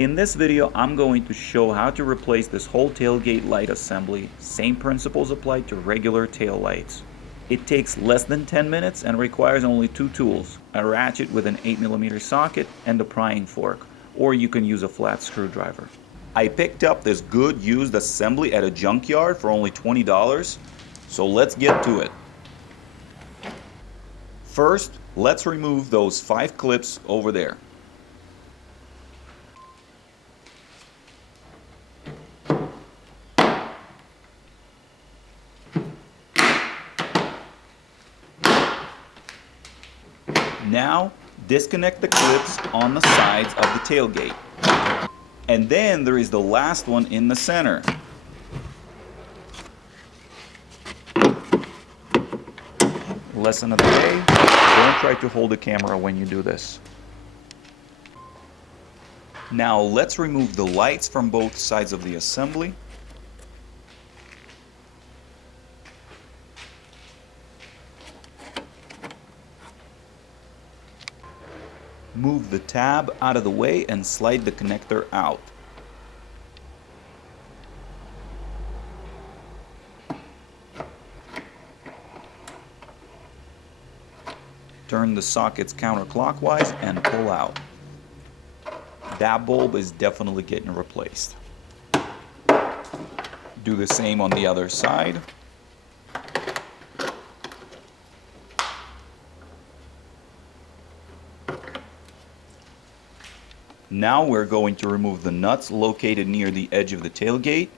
In this video, I'm going to show how to replace this whole tailgate light assembly. Same principles apply to regular tail lights. It takes less than 10 minutes and requires only two tools, a ratchet with an 8mm socket and a prying fork, or you can use a flat screwdriver. I picked up this good used assembly at a junkyard for only $20, so let's get to it. First, let's remove those 5 clips over there. Now, disconnect the clips on the sides of the tailgate. And then there is the last one in the center. Lesson of the day, don't try to hold the camera when you do this. Now let's remove the lights from both sides of the assembly. Move the tab out of the way and slide the connector out. Turn the sockets counterclockwise and pull out. That bulb is definitely getting replaced. Do the same on the other side. Now we're going to remove the nuts located near the edge of the tailgate.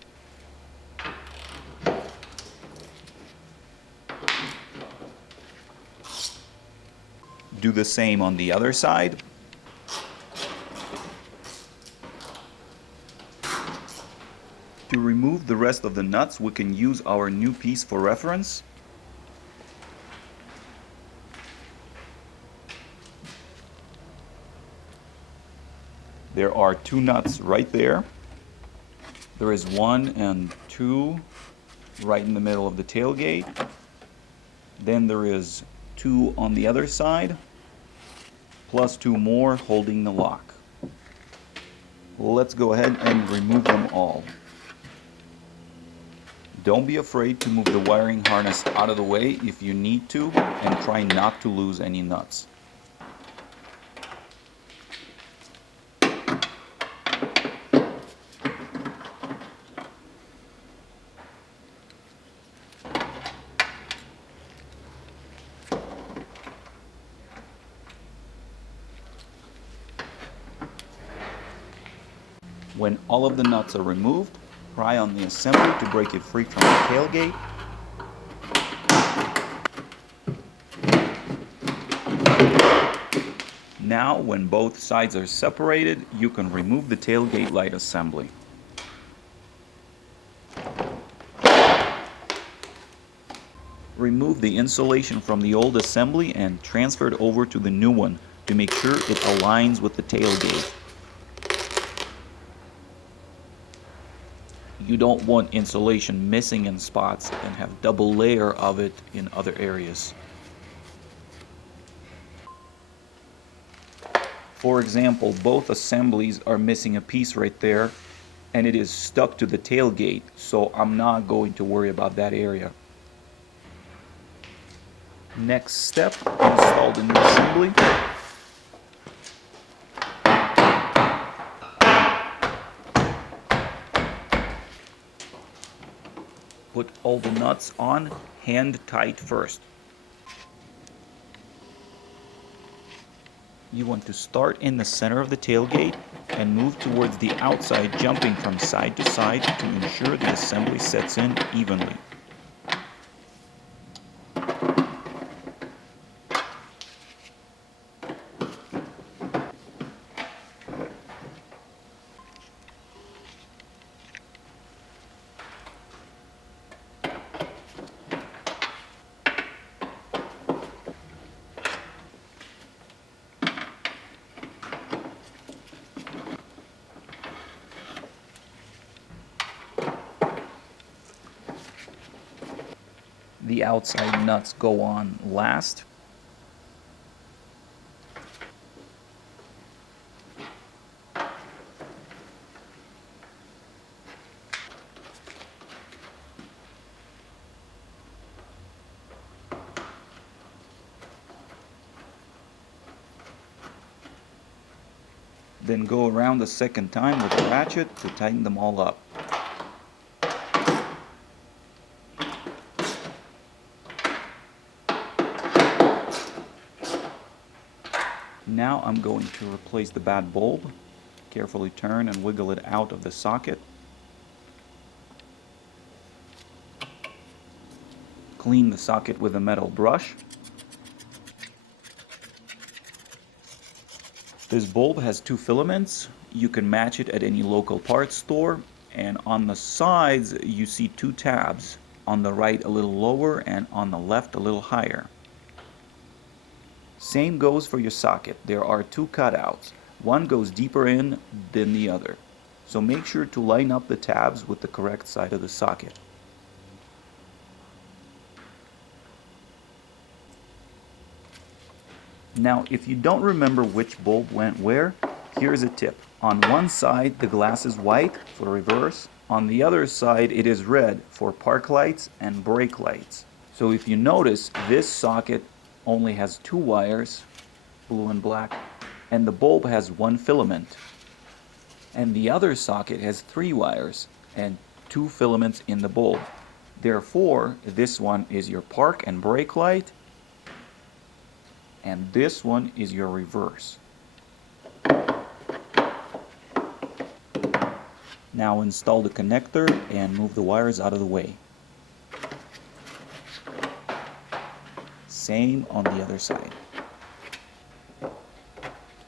Do the same on the other side. To remove the rest of the nuts, we can use our new piece for reference. There are 2 nuts right there. There is 1 and 2 right in the middle of the tailgate. Then there is 2 on the other side, plus 2 more holding the lock. Let's go ahead and remove them all. Don't be afraid to move the wiring harness out of the way if you need to, and try not to lose any nuts. When all of the nuts are removed, pry on the assembly to break it free from the tailgate. Now, when both sides are separated, you can remove the tailgate light assembly. Remove the insulation from the old assembly and transfer it over to the new one to make sure it aligns with the tailgate. You don't want insulation missing in spots and have double layer of it in other areas. For example, both assemblies are missing a piece right there and it is stuck to the tailgate, so I'm not going to worry about that area. Next step, install the new assembly. Put all the nuts on hand tight first. You want to start in the center of the tailgate and move towards the outside, jumping from side to side to ensure the assembly sets in evenly. The outside nuts go on last. Then go around the second time with a ratchet to tighten them all up. Now I'm going to replace the bad bulb. Carefully turn and wiggle it out of the socket. Clean the socket with a metal brush. This bulb has two filaments. You can match it at any local parts store. And on the sides you see two tabs. On the right a little lower and on the left a little higher. Same goes for your socket. There are two cutouts. One goes deeper in than the other. So make sure to line up the tabs with the correct side of the socket. Now, if you don't remember which bulb went where, here's a tip. On one side, the glass is white for reverse. On the other side, it is red for park lights and brake lights. So if you notice, this socket only has two wires, blue and black, and the bulb has one filament. And the other socket has three wires and two filaments in the bulb. Therefore, this one is your park and brake light, and this one is your reverse. Now install the connector and move the wires out of the way. Same on the other side.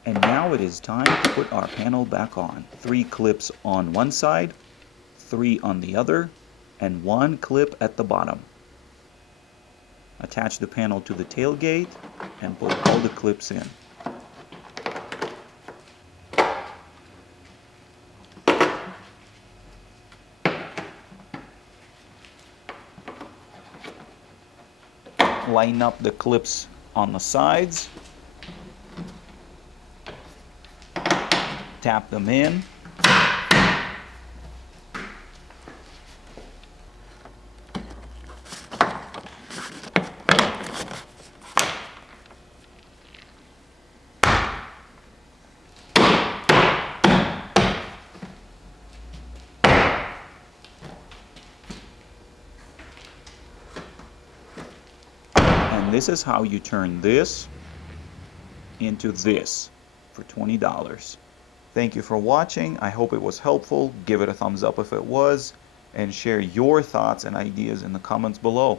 And now it is time to put our panel back on. 3 clips on one side, 3 on the other, and 1 clip at the bottom. Attach the panel to the tailgate and put all the clips in. Line up the clips on the sides. Tap them in. And this is how you turn this into this for $20. Thank you for watching. I hope it was helpful. Give it a thumbs up if it was, and share your thoughts and ideas in the comments below.